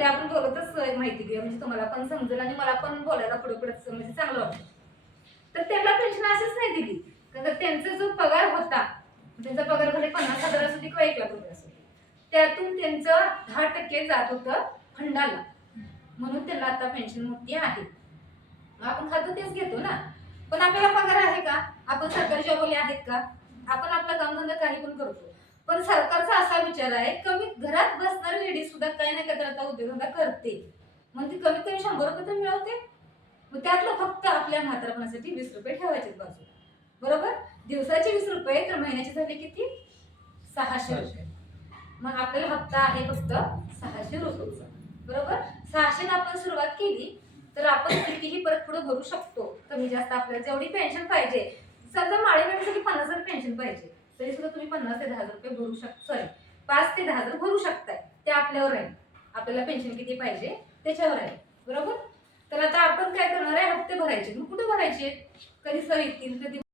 ते आपण बोलतच माहिती घेऊया, म्हणजे तुम्हाला पण समजेल आणि मला पण बोलायला पुढे पुढे म्हणजे चांगलं वाटतं. तर त्यांना पेन्शन अशीच नाही दिली, कारण त्यांचा जो पगार होता, त्यांचा पगार भले 50,000 असू दे किंवा 1,00,000 असू दे, त्यातून त्यांचं 10% जात होतं फंडाला, म्हणून त्यांना आता पेन्शन मोठी आहे. आपण खातो तेच घेतो ना, पण आपल्याला पगार आहे का? आपण सरकारी जॉबवाले आहेत का? आपण आपला कामधंदा काही पण करतो, पण सरकारचा असा विचार आहे कमी घरात बसणारी लेडीज सुद्धा काही ना काही आता उद्योगधंदा करते, मग ती कमीत कमी 100 रुपये तर मिळवते. मग त्यातलं फक्त आपल्या म्हातारपणासाठी 20 रुपये ठेवायचे बाजूला, बरोबर? दिवसाचे 20 रुपये तर महिन्याचे झाले किती? 600 रुपये. मग आपल्याला हप्ता आहे फक्त 600 रुपये, बरोबर? 600 आपण सुरुवात केली तर आपण कितीही परत पुढे भरू शकतो, कमी जास्त आपल्याला जेवढी पेन्शन पाहिजे. समजा माळी मॅडमसाठी 50,000 पेन्शन पाहिजे, तरी सुद्धा तुम्ही 50 ते 10,000 रुपये भरू शकता, सॉरी 5 ते 10,000 भरू शकताय. ते आपल्यावर आहे, आपल्याला पेन्शन किती पाहिजे त्याच्यावर आहे, बरोबर? तर आता आपण काय करणार आहे, हप्ते भरायचे. मग कुठे भरायचे? कधी सर येतील, कधी